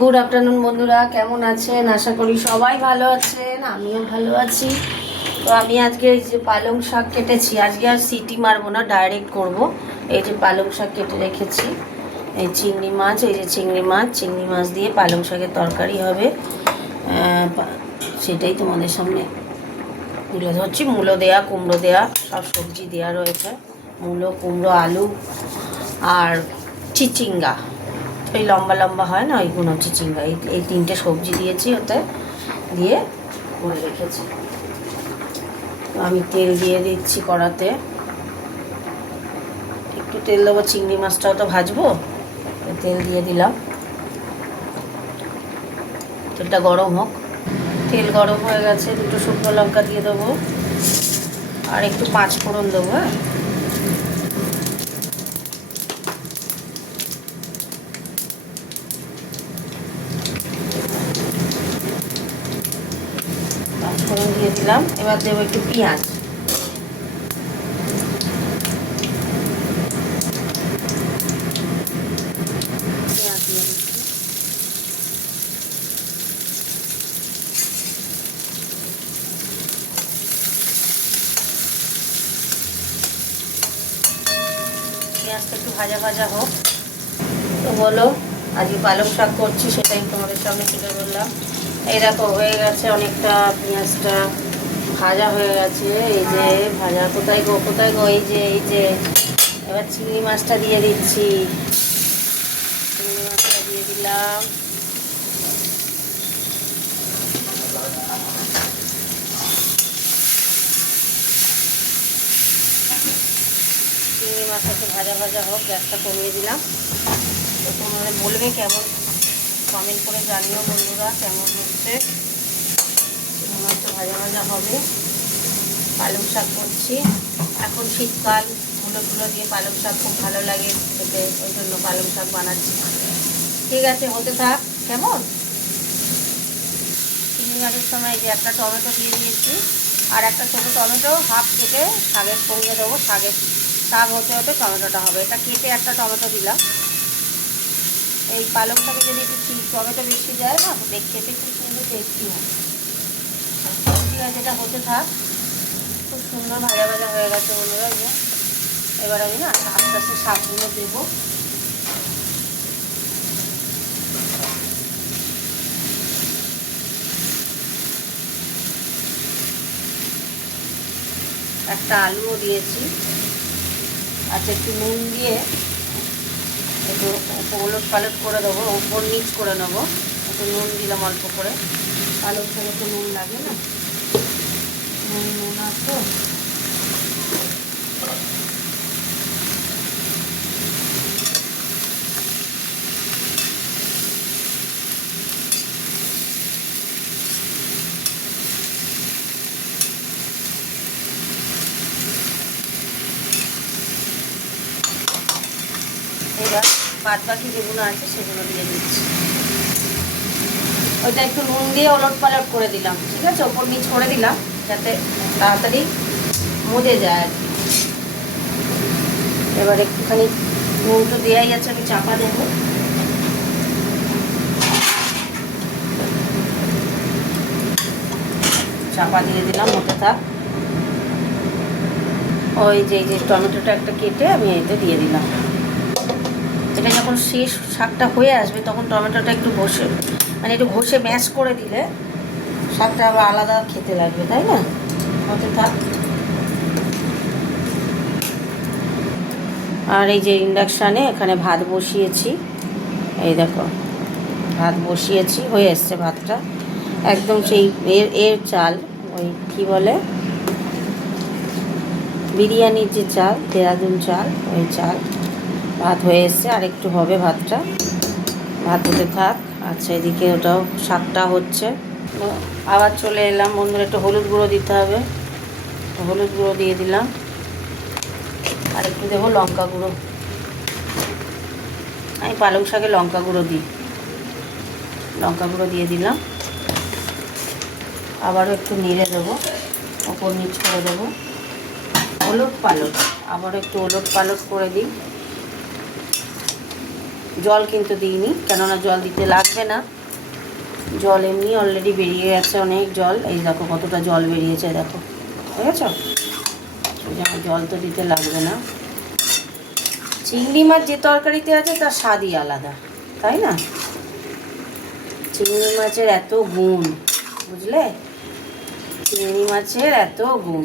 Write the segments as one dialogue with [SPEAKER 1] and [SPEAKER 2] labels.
[SPEAKER 1] Good afternoon বন্ধুরা। কেমন আছেন? আশা করি সবাই ভালো আছেন, আমিও ভালো আছি। তো আমি আজকে এই যে পালং শাক কেটেছি, আজকে আর সিটি মারবো না ডাইরেক্ট করব। এই যে পালং শাক কেটে রেখেছি। এই চিংড়ি মাছ, এই যে চিংড়ি মাছ চিংড়ি মাছ দিয়ে পালং শাকের তরকারি হবে। সেটাই তোমাদের সামনে তুলে ধরছি। মূলো দেয়া, কুমড়ো দেয়া, সব সবজি দেয়া রয়েছে। মূলো, কুমড়ো, আলু আর চিচিঙ্গা। ওই লম্বা লম্বা হয় না ওইগুলো চিচিঙ্গা এই এই তিনটে সবজি দিয়েছি ওতে, দিয়ে করে রেখেছি। আমি তেল দিয়ে দিচ্ছি কড়াতে। একটু তেল দেবো, চিংড়ি মাছটাও তো ভাজবো। তেল দিয়ে দিলাম। তেলটা গরম হোক। তেল গরম হয়ে গেছে, দুটো শুকনো লঙ্কা দিয়ে দেবো। আর একটু পাঁচ ফোড়ন দেবো হ্যাঁ পাঁচ ফোড়ন দিয়ে দিলাম, এবার দেবো একটু পেঁয়াজ। পেঁয়াজটা একটু ভাজা ভাজা হোক। তো বলো, আজকে পালং শাক করছি, সেটাই তোমাদের সামনে তুলে বললাম দেখো, হয়ে গেছে অনেকটা পেঁয়াজটা। ভাজা হয়ে গেছে, এই যে ভাজা। কোথায় গো কোথায় গো? এই যে এই যে। এবার চিংড়ি মাছটা দিয়ে দিচ্ছি। চিংড়ি মাছটা দিয়ে দিলাম। চিংড়ি মাছটা একটু ভাজা ভাজা হোক, গ্যাসটা কমিয়ে দিলাম। তো তোমরা বলবে কেমন? কমেন্ট করে জানিও বন্ধুরা, কেমন হচ্ছে? ভাজা ভাজা হবে। পালং শাক করছি। এখন শীতকাল মুলো টুলো দিয়ে পালং শাক খুব ভালো লাগে খেতে, ওই জন্য পালং শাক বানাচ্ছি। ঠিক আছে, হতে থাক। কেমন? চিংড়ি সময় যে একটা টমেটো দিয়ে দিয়েছি। আর একটা ছোটো টমেটো, হাফ কেটে শাকের সঙ্গে দেবো। শাকের শাক হতে হতে টমেটোটা হবে। এটা কেটে একটা টমেটো দিলাম। এই পালং শাকে যদি একটু টমেটো বেশি যায় না দেখতে খেতে খুব সুন্দর টেস্টি হয়। এটা হতে থাক, খুব সুন্দর ভাজা ভাজা হয়ে গেছে বন্ধুরা যে। এবার আমি না আস্তে আস্তে শাকগুলো দেবো। একটা আলুও দিয়েছি। আচ্ছা একটু নুন দিয়ে একটু ওলট পালট করে দেবো, উপর নিচ করে নেব। একটু নুন দিলাম অল্প করে। পালক শাকে তো নুন লাগে না? নুন নুন এবার বাদ বাকি যেগুলো আছে সেগুলো দিয়ে দিচ্ছি। ওইটা একটু নুন দিয়ে ওলট পালট করে দিলাম, ঠিক আছে? ওপর নিচ করে দিলাম। যাতে তাড়াতাড়ি মজে যায় আর কি। এবার একটুখানি নুন তো দেওয়াই আছে, আমি চাপা দেবো। চাপা দিয়ে দিলাম হতে থাক। ওই যে যে টমেটোটা একটা কেটে আমি এতে দিয়ে দিলাম। এটা যখন শেষ শাকটা হয়ে আসবে, তখন টমেটোটা একটু ঘষে মানে একটু ঘষে ম্যাশ করে দিলে শাকটা আবার আলাদা খেতে লাগবে, তাই না? হতে থাক। আর এই যে ইন্ডাকশানে এখানে ভাত বসিয়েছি। এই দেখো, ভাত বসিয়েছি, হয়ে এসছে ভাতটা। একদম সেই এর এর চাল, ওই কি বলে? বিরিয়ানির যে চাল, দেরাদুন চাল, ওই চাল। ভাত হয়ে এসছে, আর একটু হবে ভাতটা। ভাত হতে থাক। আচ্ছা এদিকে ওটাও শাকটা হচ্ছে। আবার চলে এলাম। বন্ধুরা, একটু হলুদ গুঁড়ো দিতে হবে। হলুদ গুঁড়ো দিয়ে দিলাম। আর একটু দেবো লঙ্কা গুঁড়ো। আমি পালং শাকে লঙ্কা গুঁড়ো দিই। লঙ্কা গুঁড়ো দিয়ে দিলাম। আবারও একটু নেড়ে দেবো। ওপর নিচ করে দেবো। ওলট পালট আবারও একটু ওলট পালট করে দিই। জল কিন্তু দিইনি, কেননা জল দিতে লাগবে না। জল এমনি অলরেডি বেরিয়ে গেছে অনেক জল। এই দেখো কতটা জল বেরিয়েছে দেখো। ঠিক আছে? জল তো দিতে লাগবে না। চিংড়ি মাছ যে তরকারিতে আছে, তার স্বাদই আলাদা, তাই না? চিংড়ি মাছের এত গুণ, বুঝলে? চিংড়ি মাছের এত গুণ।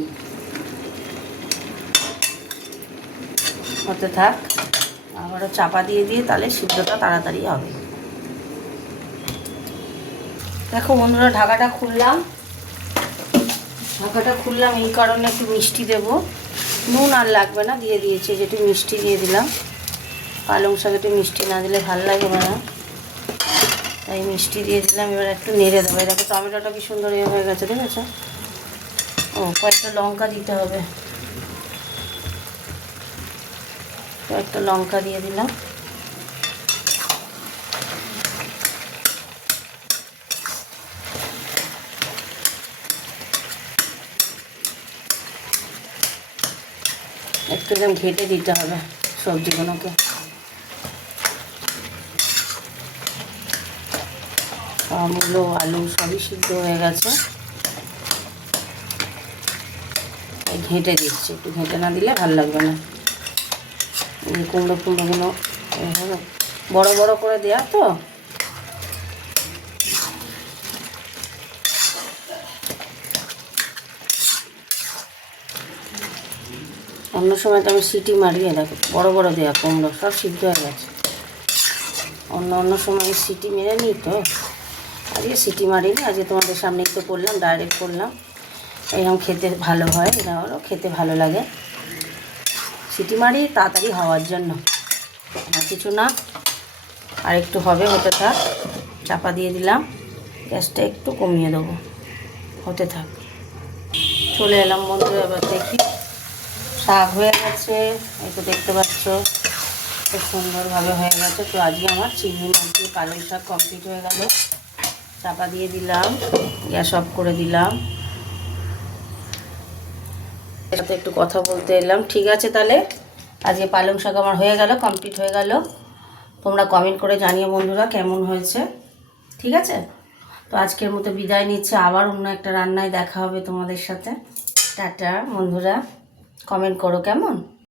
[SPEAKER 1] হতে থাক, আবারও চাপা দিয়ে দিয়ে তাহলে সিদ্ধটা তাড়াতাড়ি হবে। দেখো বন্ধুরা, ঢাকাটা খুললাম। ঢাকাটা খুললাম এই কারণে একটু মিষ্টি দেব। নুন আর লাগবে না, দিয়ে দিয়েছি যে একটু মিষ্টি দিয়ে দিলাম। পালং শাকে একটু মিষ্টি না দিলে ভালো লাগে না। তাই মিষ্টি দিয়ে দিলাম, এবার একটু নেড়ে দেবো। দেখো, টমেটোটা কি সুন্দর ইয়ে হয়ে গেছে ঠিক আছে ও, কয়েকটা লঙ্কা দিতে হবে। কয়েকটা লঙ্কা দিয়ে দিলাম। একটু ঘেটে দিতে হবে সবজিগুলোকে। আমগুলো আলু সবই সিদ্ধ হয়ে গেছে। ঘেঁটে দিচ্ছি, একটু ঘেঁটে না দিলে ভালো লাগবে না। কুমড়ো, কুমড়োগুলো বড় বড় করে দেওয়া তো। অন্য সময় তো আমি সিটি মারিয়ে দেখো বড় বড় দেওয়া কুমড়ো সব সিদ্ধ হয়ে গেছে। অন্য অন্য সময় সিটি মেরে নিই তো। আজকে সিটি মারিনি, আজকে তোমাদের সামনে একটু করলাম ডাইরেক্ট করলাম। এরকম খেতে ভালো হয় এটা হলো খেতে ভালো লাগে। সিটি মারি তাড়াতাড়ি হওয়ার জন্য। আর কিছু না, আর একটু হবে, হতে থাক। চাপা দিয়ে দিলাম, গ্যাসটা একটু কমিয়ে দেবো। হতে থাক। চলে এলাম বন্ধু, এবার দেখি। শাক হয়ে গেছে। এই তো দেখতে পাচ্ছ, খুব সুন্দরভাবে হয়ে গেছে। তো আজকে আমার চিংড়ি মাছ দিয়ে পালং শাক কমপ্লিট হয়ে গেল। চাপা দিয়ে দিলাম, গ্যাস অফ করে দিলাম। সাথে একটু কথা বলতে এলাম। ঠিক আছে তাহলে? আজকে পালং শাক আমার হয়ে গেল কমপ্লিট হয়ে গেল। তোমরা কমেন্ট করে জানিও বন্ধুরা কেমন হয়েছে। ঠিক আছে? তো আজকের মতো বিদায় নিচ্ছে। আবার অন্য একটা রান্নায় দেখা হবে তোমাদের সাথে। টাটা বন্ধুরা। কমেন্ট করো কেমন?